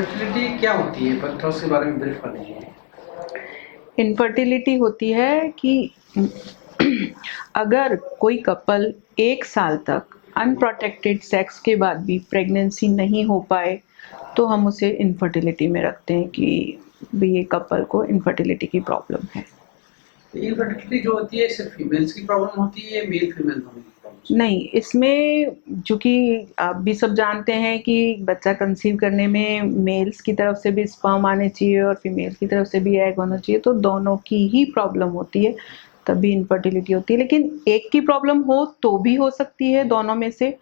Infertility क्या होती है? पर थोड़ा उसके बारे में ब्रीफ कर लीजिए। इनफर्टिलिटी होती है कि अगर कोई कपल 1 साल तक अनप्रोटेक्टेड सेक्स के बाद भी प्रेगनेंसी नहीं हो पाए तो हम उसे इनफर्टिलिटी में रखते हैं कि भी ये कपल को इनफर्टिलिटी की प्रॉब्लम है। इनफर्टिलिटी जो होती है सिर्फ फीमेल्स की प्रॉब्लम होती है, मेल फीमेल दोनों की प्रॉब्लम? नहीं, इसमें चूंकि आप भी सब जानते हैं कि बच्चा कंसीव करने में मेल्स की तरफ से भी स्पर्म आने चाहिए और फीमेल की तरफ से भी एग होना चाहिए, तो दोनों की ही प्रॉब्लम होती है, तभी इनफर्टिलिटी होती है। लेकिन एक की प्रॉब्लम हो तो भी हो सकती है दोनों में से,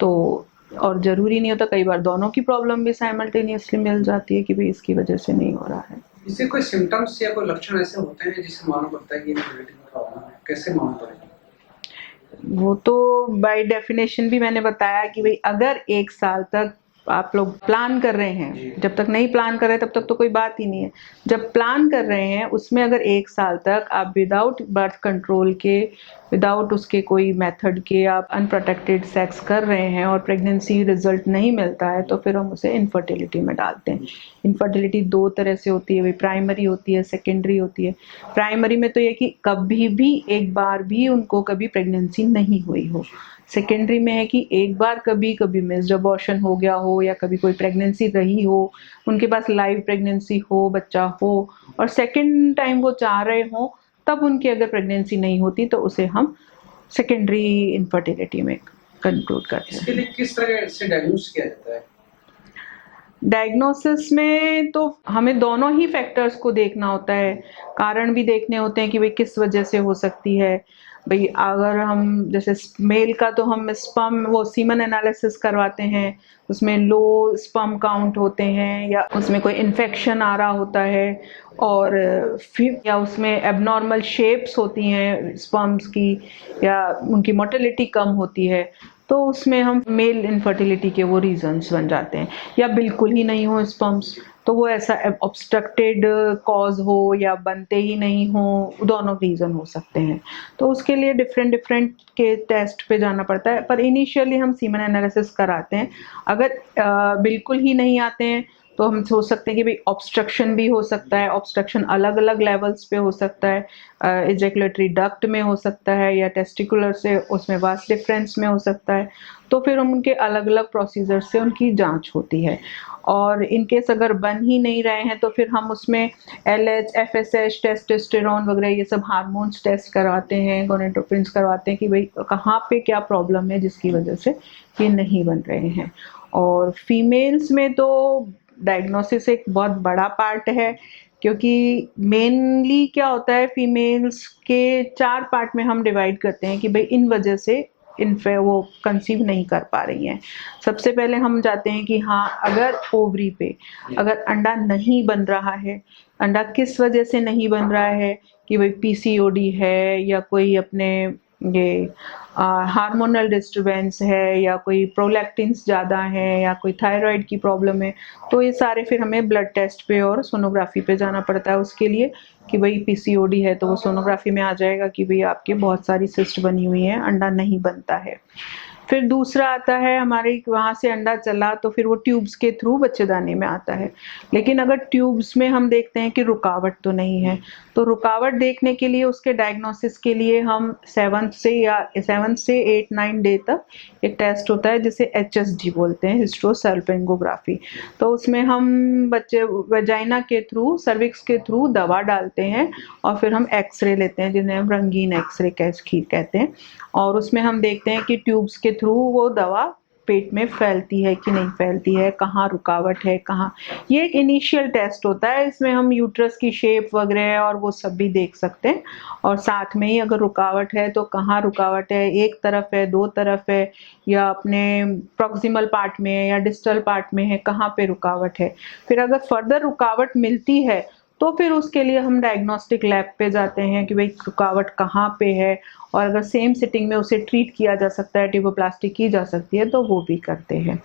तो और जरूरी नहीं होता, कई बार दोनों की प्रॉब्लम भी साइमल्टेनियसली मिल जाती है कि भाई इसकी वजह से नहीं हो रहा है। इससे कोई सिम्टम्स या कोई लक्षण ऐसे होते हैं जिससे मालूम पड़ता है कि इनफर्टिलिटी की प्रॉब्लम है? कैसे मालूम पड़ेगा? वो तो बाय डेफिनेशन भी मैंने बताया कि भाई अगर 1 साल तक आप लोग प्लान कर रहे हैं, जब तक नहीं प्लान कर रहे तब तक तो कोई बात ही नहीं है। जब प्लान कर रहे हैं उसमें अगर 1 साल तक आप विदाउट बर्थ कंट्रोल के, विदाउट उसके कोई मेथड के आप अनप्रोटेक्टेड सेक्स कर रहे हैं और प्रेगनेंसी रिजल्ट नहीं मिलता है तो फिर हम उसे इनफर्टिलिटी में डालते हैं। इनफर्टिलिटी 2 तरह से होती है, प्राइमरी होती है, सेकेंडरी होती है। प्राइमरी में तो ये कि कभी भी एक बार भी उनको कभी प्रेगनेंसी नहीं हुई हो। सेकेंडरी में है कि एक बार कभी मिस्ड अबॉर्शन हो गया हो या कभी कोई प्रेगनेंसी रही हो, उनके पास लाइव प्रेगनेंसी हो, बच्चा हो और सेकेंड टाइम वो चाह रहे हो, तब उनकी अगर प्रेगनेंसी नहीं होती तो उसे हम सेकेंडरी इनफर्टिलिटी में कंक्लूड करते हैं। इसके लिए किस तरह से डायग्नोस किया जाता है? डायग्नोसिस में तो हमें दोनों ही फैक्टर्स को देखना होता है, कारण भी देखने होते हैं कि भाई किस वजह से हो सकती है। भाई अगर हम जैसे मेल का तो हम स्पर्म वो सीमन एनालिसिस करवाते हैं, उसमें लो स्पर्म काउंट होते हैं या उसमें कोई इन्फेक्शन आ रहा होता है और फिर या उसमें एबनॉर्मल शेप्स होती हैं स्पर्म्स की या उनकी मोटिलिटी कम होती है, तो उसमें हम मेल इनफर्टिलिटी के वो रीजंस बन जाते हैं। या बिल्कुल ही नहीं हो स्पर्म्स तो वो ऐसा ऑब्स्ट्रक्टेड कॉज हो या बनते ही नहीं हो, दोनों रीजन हो सकते हैं। तो उसके लिए डिफरेंट के टेस्ट पे जाना पड़ता है, पर इनिशियली हम सीमन एनालिसिस कराते हैं। अगर बिल्कुल ही नहीं आते हैं तो हम सोच सकते हैं कि भाई ऑब्स्ट्रक्शन भी हो सकता है। ऑब्स्ट्रक्शन अलग अलग लेवल्स पे हो सकता है, इजैकुलेटरी डक्ट में हो सकता है या टेस्टिकुलर से उसमें वास्ट डिफरेंस में हो सकता है। तो फिर हम उनके अलग अलग प्रोसीजर से उनकी जांच होती है और इनकेस अगर बन ही नहीं रहे हैं तो फिर हम उसमें LH, FSH, टेस्टोस्टेरोन वगैरह ये सब हार्मोन्स टेस्ट करवाते हैं, गोनेडोट्रोपिन्स करवाते हैं कि भाई कहाँ पे क्या प्रॉब्लम है जिसकी वजह से ये नहीं बन रहे हैं। और फीमेल्स में तो डायग्नोसिस एक बहुत बड़ा पार्ट है, क्योंकि मेनली क्या होता है फीमेल्स के 4 पार्ट में हम डिवाइड करते हैं कि भाई इन वजह से इनफे वो कंसीव नहीं कर पा रही हैं। सबसे पहले हम जाते हैं कि हाँ, अगर ओवरी पे अगर अंडा नहीं बन रहा है, अंडा किस वजह से नहीं बन रहा है कि भाई PCOD है या कोई अपने ये हार्मोनल डिस्टर्बेंस है या कोई प्रोलैक्टिन्स ज़्यादा है या कोई थायराइड की प्रॉब्लम है, तो ये सारे फिर हमें ब्लड टेस्ट पे और सोनोग्राफी पे जाना पड़ता है उसके लिए कि भाई PCOD है तो वो सोनोग्राफी में आ जाएगा कि भाई आपके बहुत सारी सिस्ट बनी हुई है, अंडा नहीं बनता है। फिर दूसरा आता है हमारे वहाँ से अंडा चला तो फिर वो ट्यूब्स के थ्रू बच्चेदानी में आता है। लेकिन अगर ट्यूब्स में हम देखते हैं कि रुकावट तो नहीं है, तो रुकावट देखने के लिए उसके डायग्नोसिस के लिए हम 7 से 8-9 डे तक एक टेस्ट होता है जिसे HSG बोलते हैं, हिस्ट्रोसल्पिंगोग्राफी। तो उसमें हम बच्चे वेजाइना के थ्रू, सर्विक्स के थ्रू दवा डालते हैं और फिर हम एक्सरे लेते हैं जिन्हें हम रंगीन एक्सरे कहते हैं, और उसमें हम देखते हैं कि ट्यूब्स के थ्रू वो दवा पेट में फैलती है कि नहीं फैलती है, कहाँ रुकावट है कहाँ। ये एक इनिशियल टेस्ट होता है, इसमें हम यूट्रस की शेप वगैरह और वो सब भी देख सकते हैं और साथ में ही अगर रुकावट है तो कहाँ रुकावट है, एक तरफ है, 2 तरफ है या अपने प्रॉक्सिमल पार्ट में है या डिस्टल पार्ट में है, कहाँ पे रुकावट है। फिर अगर फर्दर रुकावट मिलती है तो फिर उसके लिए हम डायग्नोस्टिक लैब पे जाते हैं कि भाई रुकावट कहाँ पे है, और अगर सेम सिटिंग में उसे ट्रीट किया जा सकता है, ट्यूबोप्लास्टी की जा सकती है तो वो भी करते हैं।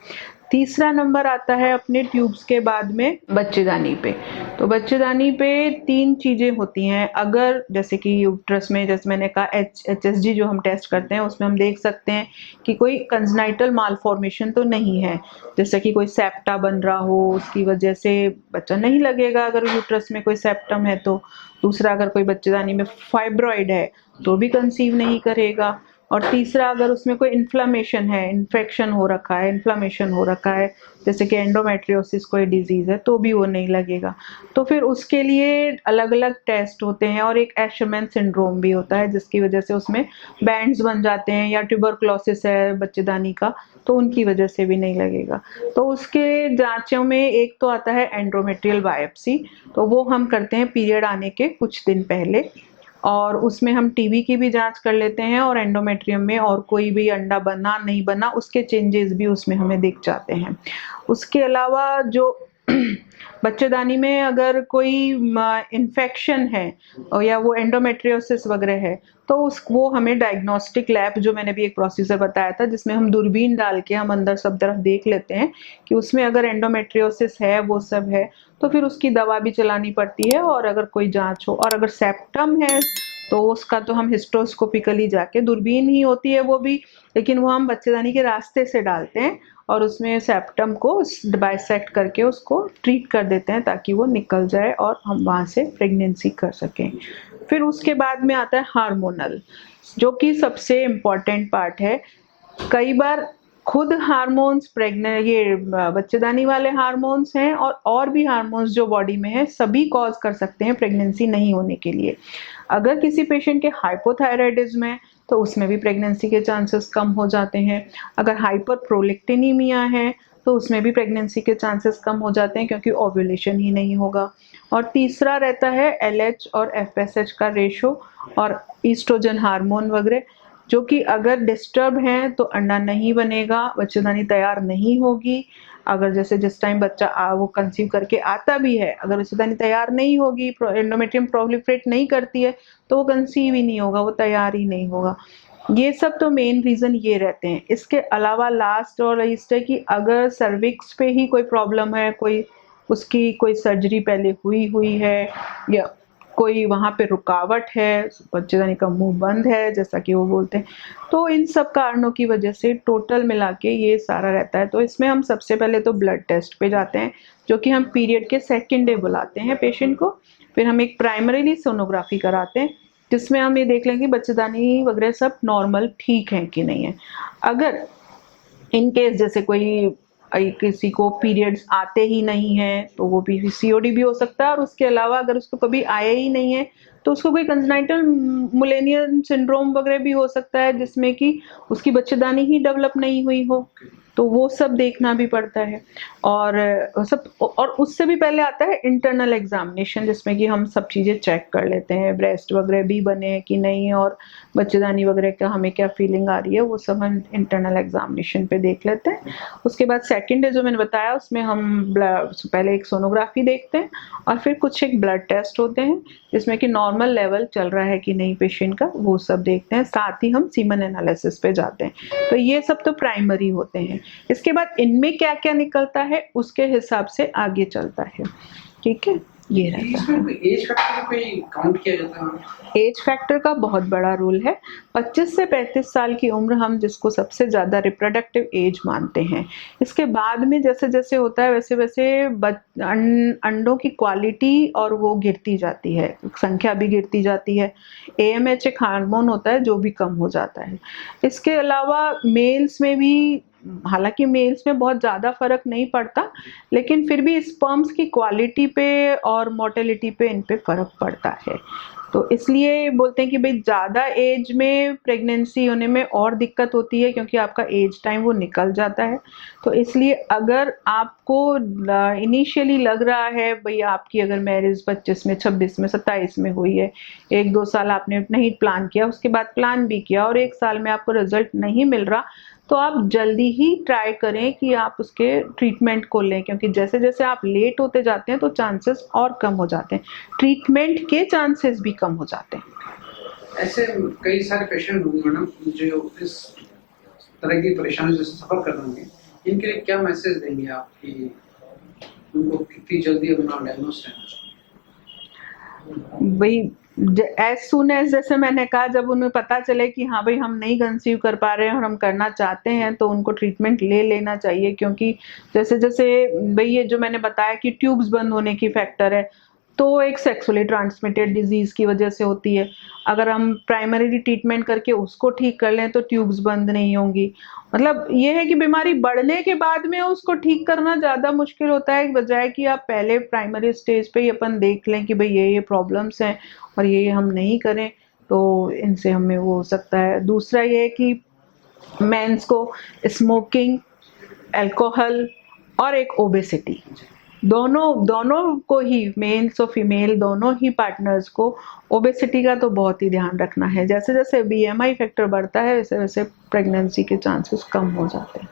तीसरा नंबर आता है अपने ट्यूब्स के बाद में बच्चेदानी पे। तो बच्चेदानी पे 3 चीज़ें होती हैं। अगर जैसे कि यूट्रस में, जैसे मैंने कहा, HSG जो हम टेस्ट करते हैं उसमें हम देख सकते हैं कि कोई कंजेनाइटल मालफॉर्मेशन तो नहीं है, जैसे कि कोई सेप्टा बन रहा हो, उसकी वजह से बच्चा नहीं लगेगा अगर यूट्रस में कोई सेप्टम है तो। दूसरा, अगर कोई बच्चेदानी में फाइब्रॉइड है तो भी कंसीव नहीं करेगा। और तीसरा, अगर उसमें कोई इन्फ्लेमेशन है, इन्फेक्शन हो रखा है, इन्फ्लेमेशन हो रखा है, जैसे कि एंडोमेट्रियोसिस कोई डिजीज़ है, तो भी वो नहीं लगेगा। तो फिर उसके लिए अलग-अलग टेस्ट होते हैं और एक एशरमैन सिंड्रोम भी होता है जिसकी वजह से उसमें बैंड्स बन जाते हैं, या ट्यूबरकुलोसिस है बच्चेदानी का तो उनकी वजह से भी नहीं लगेगा। तो उसके जाँचों में एक तो आता है एंडोमेट्रियल बायोप्सी, तो वो हम करते हैं पीरियड आने के कुछ दिन पहले, और उसमें हम टीबी की भी जांच कर लेते हैं और एंडोमेट्रियम में और कोई भी अंडा बना नहीं बना उसके चेंजेस भी उसमें हमें दिख जाते हैं। उसके अलावा जो बच्चेदानी में अगर कोई इन्फेक्शन है या वो एंडोमेट्रियोसिस वगैरह है तो वो हमें डायग्नोस्टिक लैब, जो मैंने भी एक प्रोसीजर बताया था जिसमें हम दूरबीन डाल के हम अंदर सब तरफ देख लेते हैं कि उसमें अगर एंडोमेट्रियोसिस है, वो सब है, तो फिर उसकी दवा भी चलानी पड़ती है। और अगर कोई जांच हो और अगर सेप्टम है तो उसका तो हम हिस्टोस्कोपिकली जाके, दूरबीन ही होती है वो भी, लेकिन वो हम बच्चेदानी के रास्ते से डालते हैं और उसमें सेप्टम को बाइसेक्ट करके उसको ट्रीट कर देते हैं ताकि वो निकल जाए और हम वहाँ से प्रेगनेंसी कर सकें। फिर उसके बाद में आता है हार्मोनल, जो कि सबसे इम्पॉर्टेंट पार्ट है। कई बार खुद हार्मोन्स ये बच्चेदानी वाले हार्मोन्स हैं और भी हार्मोन्स जो बॉडी में है, सभी कॉज कर सकते हैं प्रेगनेंसी नहीं होने के लिए। अगर किसी पेशेंट के हाइपोथायराइडिज्म है तो उसमें भी प्रेगनेंसी के चांसेस कम हो जाते हैं। अगर हाइपर प्रोलेक्टिनीमिया है तो उसमें भी प्रेगनेंसी के चांसेस कम हो जाते हैं क्योंकि ओव्यूलेशन ही नहीं होगा। और तीसरा रहता है LH और FSH का रेशो और ईस्ट्रोजन हार्मोन वगैरह, जो कि अगर डिस्टर्ब हैं तो अंडा नहीं बनेगा, बच्चेदानी तैयार नहीं होगी। अगर जैसे जिस टाइम बच्चा वो कंसीव करके आता भी है, अगर बच्चेदानी तैयार नहीं होगी, एंडोमेट्रियम प्रोलिफरेट नहीं करती है, तो वो कंसीव ही नहीं होगा, वो तैयार ही नहीं होगा। ये सब तो मेन रीजन ये रहते हैं। इसके अलावा लास्ट और लीस्ट है कि अगर सर्विक्स पे ही कोई प्रॉब्लम है, उसकी कोई सर्जरी पहले हुई है, या कोई वहाँ पे रुकावट है, बच्चेदानी का मुंह बंद है जैसा कि वो बोलते हैं, तो इन सब कारणों की वजह से टोटल मिला के ये सारा रहता है। तो इसमें हम सबसे पहले तो ब्लड टेस्ट पे जाते हैं, जो कि हम पीरियड के सेकेंड डे बुलाते हैं पेशेंट को। फिर हम एक प्राइमरीली सोनोग्राफी कराते हैं जिसमें हम ये देख लें कि बच्चेदानी वगैरह सब नॉर्मल ठीक है कि नहीं है। अगर इन केस जैसे किसी को पीरियड्स आते ही नहीं हैं तो वो भी COD भी हो सकता है। और उसके अलावा अगर उसको कभी आए ही नहीं है तो उसको कोई कंजेनाइटल मुलेनियन सिंड्रोम वगैरह भी हो सकता है जिसमें कि उसकी बच्चेदानी ही डेवलप नहीं हुई हो, तो वो सब देखना भी पड़ता है। और उससे भी पहले आता है इंटरनल एग्जामिनेशन, जिसमें कि हम सब चीज़ें चेक कर लेते हैं, ब्रेस्ट वगैरह भी बने हैं कि नहीं, और बच्चेदानी वगैरह का हमें क्या फीलिंग आ रही है, वो सब हम इंटरनल एग्जामिनेशन पे देख लेते हैं। उसके बाद सेकंड डे जो मैंने बताया उसमें हम पहले एक सोनोग्राफी देखते हैं और फिर कुछ एक ब्लड टेस्ट होते हैं जिसमें कि नॉर्मल लेवल चल रहा है कि नहीं पेशेंट का, वो सब देखते हैं। साथ ही हम सीमन एनालिसिस पे जाते हैं। तो ये सब तो प्राइमरी होते हैं। इसके बाद इनमें क्या क्या निकलता है उसके हिसाब से आगे चलता है। ठीक है, ये रहता है। इसमें एज फैक्टर कोई काउंट किया जाता है? एज फैक्टर का बहुत बड़ा रोल है। 25 से 35 साल की उम्र हम जिसको सबसे ज़्यादा रिप्रोडक्टिव एज मानते हैं। इसके बाद में जैसे जैसे होता है वैसे वैसे अंडों की क्वालिटी और वो गिरती जाती है, संख्या भी गिरती जाती है। AMH एक हार्मोन होता है जो भी कम हो जाता है। इसके अलावा मेल्स में भी, हालांकि मेल्स में बहुत ज़्यादा फर्क नहीं पड़ता, लेकिन फिर भी स्पर्म्स की क्वालिटी पे और मोर्टेलिटी पे इन पे फर्क पड़ता है। तो इसलिए बोलते हैं कि भाई ज़्यादा एज में प्रेगनेंसी होने में और दिक्कत होती है क्योंकि आपका एज टाइम वो निकल जाता है। तो इसलिए अगर आपको इनिशियली लग रहा है भाई आपकी अगर मैरिज 25 में, 26 में, 27 में हुई है, 1-2 साल आपने नहीं प्लान किया, उसके बाद प्लान भी किया और 1 साल में आपको रिजल्ट नहीं मिल रहा, तो आप जल्दी ही ट्राई करें कि आप उसके ट्रीटमेंट को लें, क्योंकि जैसे जैसे आप लेट होते जाते हैं तो चांसेस और कम हो जाते हैं, ट्रीटमेंट के चांसेस भी कम हो जाते हैं। ऐसे कई सारे पेशेंट होंगे मैडम जो इस तरह की परेशानी से सफर कर रहे होंगे, इनके लिए क्या मैसेज देंगे आप कि उनको कितनी जल्दी अपना डायग्नोस रहना चाहिए? भाई एज सुन एज, जैसे मैंने कहा, जब उन्हें पता चले कि हाँ भाई हम नहीं कंसीव कर पा रहे हैं और हम करना चाहते हैं, तो उनको ट्रीटमेंट ले लेना चाहिए। क्योंकि जैसे जैसे भाई ये जो मैंने बताया कि ट्यूब्स बंद होने की फैक्टर है, तो एक सेक्सुअली ट्रांसमिटेड डिजीज की वजह से होती है। अगर हम प्राइमरी ट्रीटमेंट करके उसको ठीक कर लें तो ट्यूब्स बंद नहीं होंगी। मतलब ये है कि बीमारी बढ़ने के बाद में उसको ठीक करना ज़्यादा मुश्किल होता है, बजाय कि आप पहले प्राइमरी स्टेज पे ही अपन देख लें कि भाई ये प्रॉब्लम्स हैं और ये हम नहीं करें तो इनसे हमें वो हो सकता है। दूसरा ये है कि मेंस को स्मोकिंग, अल्कोहल और एक ओबेसिटी, दोनों को ही, मेल्स और फीमेल दोनों ही पार्टनर्स को ओबेसिटी का तो बहुत ही ध्यान रखना है। जैसे जैसे बीएमआई फैक्टर बढ़ता है वैसे वैसे प्रेगनेंसी के चांसेस कम हो जाते हैं।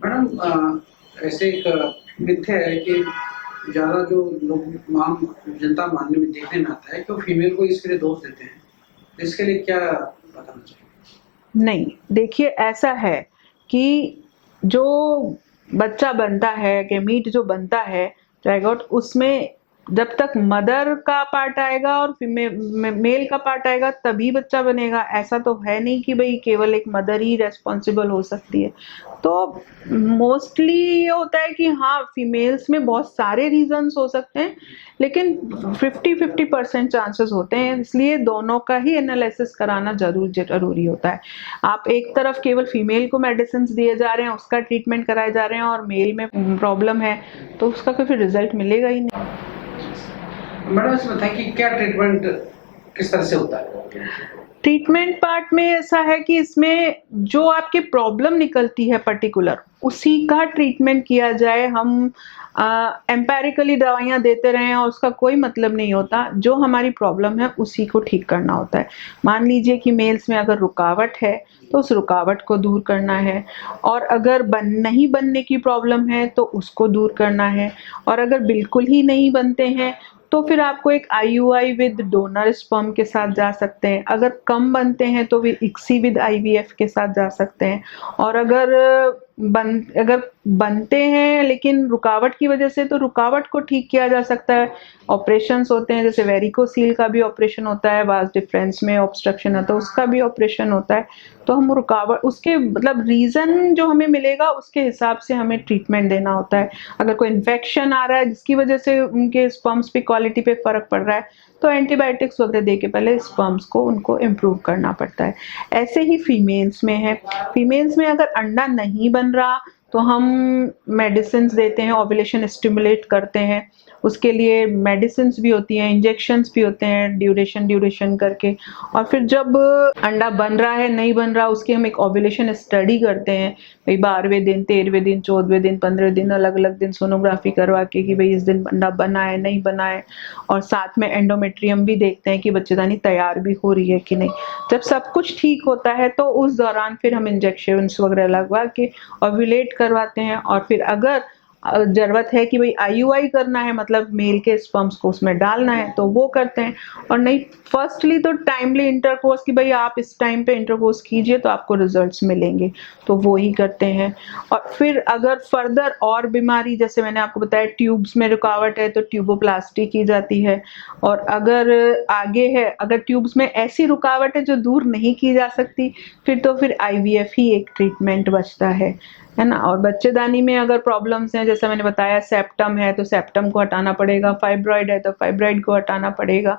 मैडम, ऐसे एक मिथ है कि ज़्यादा जो लोग जनता मानने में देखने में आता है कि वो फीमेल को इसके लिए दोष देते हैं, इसके लिए क्या बताना चाहिए? नहीं, देखिए ऐसा है कि जो बच्चा बनता है, गैमीट जो बनता है जायगोट, उसमें जब तक मदर का पार्ट आएगा और मेल का पार्ट आएगा तभी बच्चा बनेगा। ऐसा तो है नहीं कि भाई केवल एक मदर ही रेस्पॉन्सिबल हो सकती है। तो मोस्टली ये होता है कि हाँ, फीमेल्स में बहुत सारे रीजंस हो सकते हैं, लेकिन 50-50% चांसेस होते हैं। इसलिए दोनों का ही एनालिसिस कराना जरूरी होता है। आप एक तरफ केवल फीमेल को मेडिसिन दिए जा रहे हैं, उसका ट्रीटमेंट कराए जा रहे हैं, और मेल में प्रॉब्लम है तो उसका कोई फिर रिजल्ट मिलेगा ही नहीं। मैडम, इसमें बताएं कि क्या ट्रीटमेंट किस तरह से होता है? ट्रीटमेंट पार्ट में ऐसा है कि इसमें जो आपकी प्रॉब्लम निकलती है पर्टिकुलर, उसी का ट्रीटमेंट किया जाए। हम एम्पेरिकली दवाइयाँ देते रहें और उसका कोई मतलब नहीं होता। जो हमारी प्रॉब्लम है उसी को ठीक करना होता है। मान लीजिए कि मेल्स में अगर रुकावट है तो उस रुकावट को दूर करना है, और अगर नहीं बनने की प्रॉब्लम है तो उसको दूर करना है, और अगर बिल्कुल ही नहीं बनते हैं तो फिर आपको एक IUI विद डोनर स्पर्म के साथ जा सकते हैं। अगर कम बनते हैं तो फिर ICSI विद IVF के साथ जा सकते हैं। और अगर बनते हैं लेकिन रुकावट की वजह से, तो रुकावट को ठीक किया जा सकता है। ऑपरेशंस होते हैं, जैसे वेरिकोसील का भी ऑपरेशन होता है, वास डिफरेंस में ऑब्स्ट्रक्शन है तो उसका भी ऑपरेशन होता है। तो हम रुकावट, उसके मतलब रीजन जो हमें मिलेगा उसके हिसाब से हमें ट्रीटमेंट देना होता है। अगर कोई इन्फेक्शन आ रहा है जिसकी वजह से उनके स्पर्म्स पे क्वालिटी पे फर्क पड़ रहा है तो एंटीबायोटिक्स वगैरह दे के पहले स्पर्म्स को उनको इम्प्रूव करना पड़ता है। ऐसे ही फीमेल्स में है। फीमेल्स में अगर अंडा नहीं बन रहा तो हम मेडिसिन देते हैं, ओव्यूलेशन स्टिमुलेट करते हैं। उसके लिए मेडिसिन भी होती हैं, इंजेक्शंस भी होते हैं, ड्यूरेशन करके। और फिर जब अंडा बन रहा है नहीं बन रहा, उसकी हम एक ओव्यूलेशन स्टडी करते हैं। भाई 12वें दिन, 13वें दिन, 14वें दिन, 15 दिन, अलग अलग दिन सोनोग्राफी करवा के कि भाई इस दिन अंडा बना है नहीं बना है। और साथ में एंडोमेट्रियम भी देखते हैं कि बच्चेदानी तैयार भी हो रही है कि नहीं। जब सब कुछ ठीक होता है तो उस दौरान फिर हम इंजेक्शन वगैरह लगवा के ओव्यूलेट करवाते हैं। और फिर अगर जरूरत है कि भाई IUI करना है, मतलब मेल के स्पर्म्स को उसमें डालना है, तो वो करते हैं। और नहीं, फर्स्टली तो टाइमली इंटरकोर्स कि भाई आप इस टाइम पे इंटरकोर्स कीजिए तो आपको रिजल्ट्स मिलेंगे, तो वो ही करते हैं। और फिर अगर फर्दर और बीमारी, जैसे मैंने आपको बताया ट्यूब्स में रुकावट है तो ट्यूबोप्लास्टी की जाती है। और अगर आगे है, अगर ट्यूब्स में ऐसी रुकावट है जो दूर नहीं की जा सकती, फिर तो फिर IVF ही एक ट्रीटमेंट बचता है ना। और बच्चेदानी में अगर प्रॉब्लम्स हैं, जैसे मैंने बताया सेप्टम है तो सेप्टम को हटाना पड़ेगा, फाइब्रॉइड है तो फाइब्रॉइड को हटाना पड़ेगा।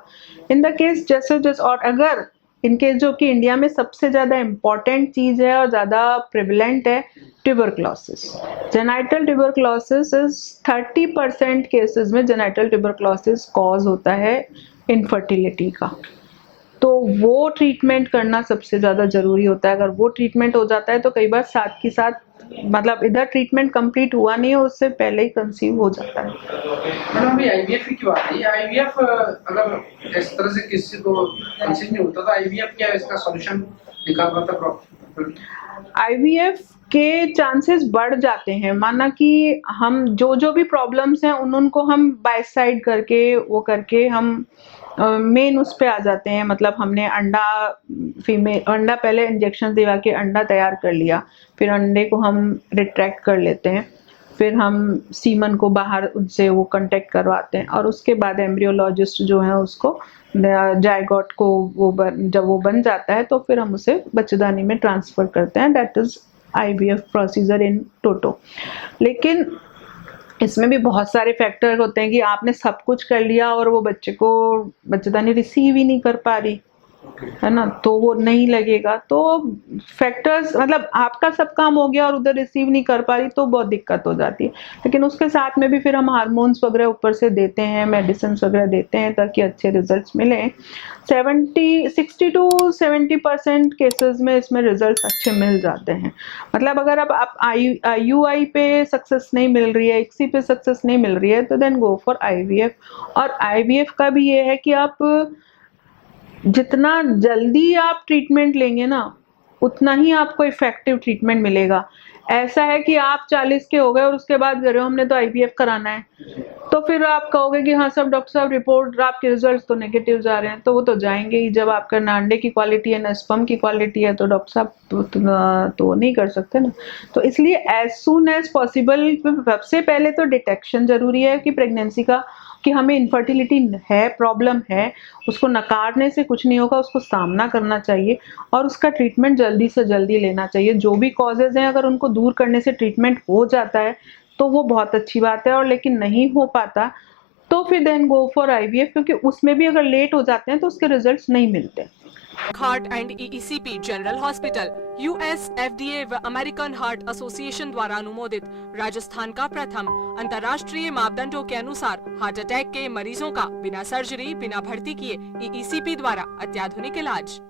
इन द केस जैसे और अगर इनके जो कि इंडिया में सबसे ज़्यादा इम्पॉर्टेंट चीज़ है और ज़्यादा प्रिवलेंट है, tuberculosis. Genital tuberculosis is 30% cases में जेनाइटल ट्यूबरक्लोसिस कॉज होता है इनफर्टिलिटी का। तो वो ट्रीटमेंट करना सबसे ज़्यादा ज़रूरी होता है। अगर वो ट्रीटमेंट हो जाता है तो कई बार साथ के साथ, मतलब इधर ट्रीटमेंट कंप्लीट हुआ नहीं है उससे पहले ही कंसीव हो जाता है। मैडम, अभी IVF की बात है, IVF अगर इस तरह से किसी को कंसीव नहीं होता तो IVF क्या इसका सॉल्यूशन निकाल पाता प्रॉपर? IVF के चांसेस बढ़ जाते हैं। माना कि हम जो भी प्रॉब्लम्स हैं उनको हम बाय साइड करके वो करके हम मेन उस पे आ जाते हैं, मतलब हमने अंडा पहले इंजेक्शन दिवा के अंडा तैयार कर लिया, फिर अंडे को हम रिट्रैक्ट कर लेते हैं, फिर हम सीमन को बाहर उनसे वो कांटेक्ट करवाते हैं और उसके बाद एम्ब्रियोलॉजिस्ट जो है उसको जायगोट को जब वो बन जाता है तो फिर हम उसे बच्चेदानी में ट्रांसफर करते हैं। That is IVF procedure in toto. लेकिन इसमें भी बहुत सारे फैक्टर होते हैं कि आपने सब कुछ कर लिया और वो बच्चे को बच्चेदानी रिसीव ही नहीं कर पा रही है ना, तो वो नहीं लगेगा। तो फैक्टर्स मतलब आपका सब काम हो गया और उधर रिसीव नहीं कर पा रही तो बहुत दिक्कत हो जाती है। लेकिन उसके साथ में भी फिर हम हार्मोन्स वगैरह ऊपर से देते हैं, मेडिसिन वगैरह देते हैं ताकि अच्छे रिजल्ट्स मिले। 60 to 70% केसेस में इसमें रिजल्ट्स अच्छे मिल जाते हैं। मतलब अगर अब आप IUI पे सक्सेस नहीं मिल रही है, ICSI पे सक्सेस नहीं मिल रही है तो देन गो फॉर IVF। और IVF का भी ये है कि आप जितना जल्दी आप ट्रीटमेंट लेंगे ना उतना ही आपको इफेक्टिव ट्रीटमेंट मिलेगा। ऐसा है कि आप 40 के हो गए और उसके बाद कह रहे हो हमने तो IVF कराना है, तो फिर आप कहोगे कि हाँ सब डॉक्टर साहब रिपोर्ट आपके रिजल्ट्स तो नेगेटिव आ रहे हैं, तो वो तो जाएंगे ही। जब आपका ना अंडे की क्वालिटी है ना स्पर्म की क्वालिटी है तो डॉक्टर साहब तो नहीं कर सकते ना। तो इसलिए एज सून एज पॉसिबल सबसे पहले तो डिटेक्शन जरूरी है कि प्रेगनेंसी का, कि हमें इनफर्टिलिटी है, प्रॉब्लम है, उसको नकारने से कुछ नहीं होगा, उसको सामना करना चाहिए और उसका ट्रीटमेंट जल्दी से जल्दी लेना चाहिए। जो भी कॉजेज हैं अगर उनको दूर करने से ट्रीटमेंट हो जाता है तो वो बहुत अच्छी बात है, और लेकिन नहीं हो पाता तो फिर देन गो फॉर IVF, क्योंकि उसमें भी अगर लेट हो जाते हैं तो उसके रिजल्ट्स नहीं मिलते। Heart and EECP general hospital US FDA व अमेरिकन हार्ट एसोसिएशन द्वारा अनुमोदित राजस्थान का प्रथम अंतर्राष्ट्रीय मापदंडों के अनुसार हार्ट अटैक के मरीजों का बिना सर्जरी बिना भर्ती किए EECP द्वारा अत्याधुनिक इलाज।